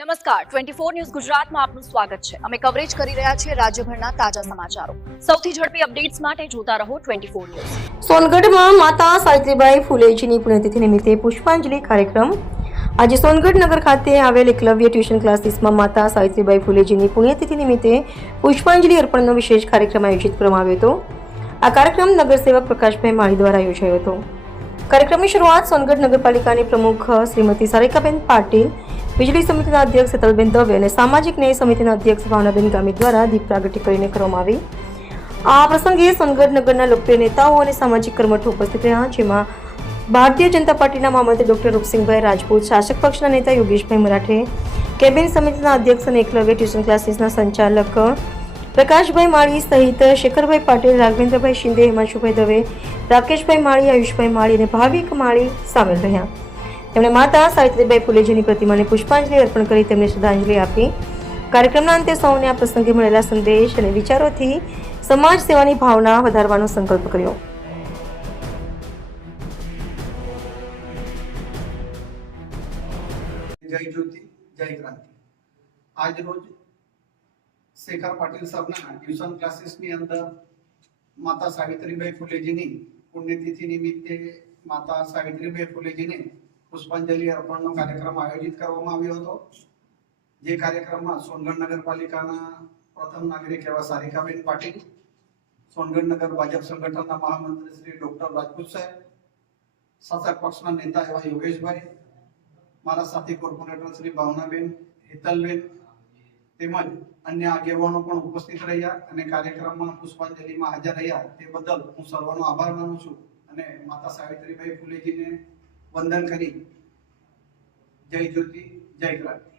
નમસ્કાર 24 ન્યૂઝ ગુજરાતમાં આપનું સ્વાગત છે। અમે કવરેજ કરી રહ્યા છીએ રાજ્યભરના તાજા સમાચારો। સૌથી ઝડપી અપડેટ્સ માટે જોતા રહો 24 ન્યૂઝ। સોનગઢમાં માતા સાવિત્રીબાઈ ફૂલેજીની પુણ્યતિથિ નિમિત્તે પુષ્પાંજલિ કાર્યક્રમ। આજે સોનગઢ નગર ખાતે આવેલ એકલવ્ય ટ્યુશન ક્લાસીસમાં માતા સાવિત્રીબાઈ ફૂલેજીની પુણ્યતિથિ નિમિત્તે પુષ્પાંજલિ અર્પણનો વિશેષ કાર્યક્રમ આયોજિત કરવામાં આવ્યો હતો। આ કાર્યક્રમ નગરસેવક પ્રકાશભાઈ માળી દ્વારા યોજાયો હતો। કાર્યક્રમની શરૂઆત સોનગઢ નગરપાલિકાની પ્રમુખ શ્રીમતી સારિકાબેન પાટીલ, વીજળી સમિતિના અધ્યક્ષ હેતલબેન દવે અને સામાજિક ન્યાય સમિતિના અધ્યક્ષ ભાવનાબેન ગામી દ્વારા દીપ પ્રાગટ્ય કરીને કરવામાં આવી। આ પ્રસંગે સોનગઢ નગરના લોકપ્રિય નેતાઓ અને સામાજિક કર્મઠો ઉપસ્થિત રહ્યા, જેમાં ભારતીય જનતા પાર્ટીના મહામંત્રી ડોક્ટર રૂપસિંહભાઈ રાજપૂત, શાસક પક્ષના નેતા યોગેશભાઈ મરાઠે, કેબિનેટ સમિતિના અધ્યક્ષ અને એકલવ્ય ટ્યુશન ક્લાસીસના સંચાલક પ્રકાશભાઈ માળી સહિત શેખરભાઈ પાટીલ, રાઘવેન્દ્રભાઈ શિંદે, હિમાંશુભાઈ દવે, રાકેશભાઈ માળી, આયુષભાઈ માળી અને ભાવિક માળી સામેલ રહ્યા। તેમણે માતા સાવિત્રીબાઈ ફૂલેજીની પ્રતિમાને પુષ્પાંજલિ અર્પણ કરી તેમને શ્રદ્ધાંજલિ આપી। કાર્યક્રમના અંતે સૌને આ પ્રસંગે મળેલા સંદેશ અને વિચારોથી સમાજ સેવાની ભાવના વધારવાનો સંકલ્પ કર્યો। જય જ્યોતિ જય ક્રાંતિ। આજ રોજ શેખર પાટીલ સાહેબના ટ્યુશન ક્લાસીસની અંદર માતા સાવિત્રીબાઈ ફૂલેજીની પુણ્યતિથિ નિમિત્તે માતા સાવિત્રીબાઈ ફૂલેજીને પુષ્પાંજલિ અર્પણનો કાર્યક્રમ આયોજિત કરવામાં આવ્યો હતો। જે કાર્યક્રમમાં સોનગઢ નગરપાલિકાના પ્રથમ નાગરિક એવા સારિકાબેન પાટીલ, સોનગઢ નગર ભાજપ સંગઠનના મહામંત્રી શ્રી ડોક્ટર રાજપૂત સાહેબ, શાસક પક્ષના નેતા એવા યોગેશભાઈ, મારા સાથી કોર્પોરેટર શ્રી ભાવનાબેન, હેતલબેન તેમજ અન્ય આગેવાનો પણ ઉપસ્થિત રહ્યા અને કાર્યક્રમમાં પુષ્પાંજલિમાં હાજર રહ્યા તે બદલ હું સર્વનો આભાર માનું છું અને માતા સાવિત્રીબાઈ ફૂલેજીને વંદન કરી જય જ્યોતિ જય ક્રાંતિ।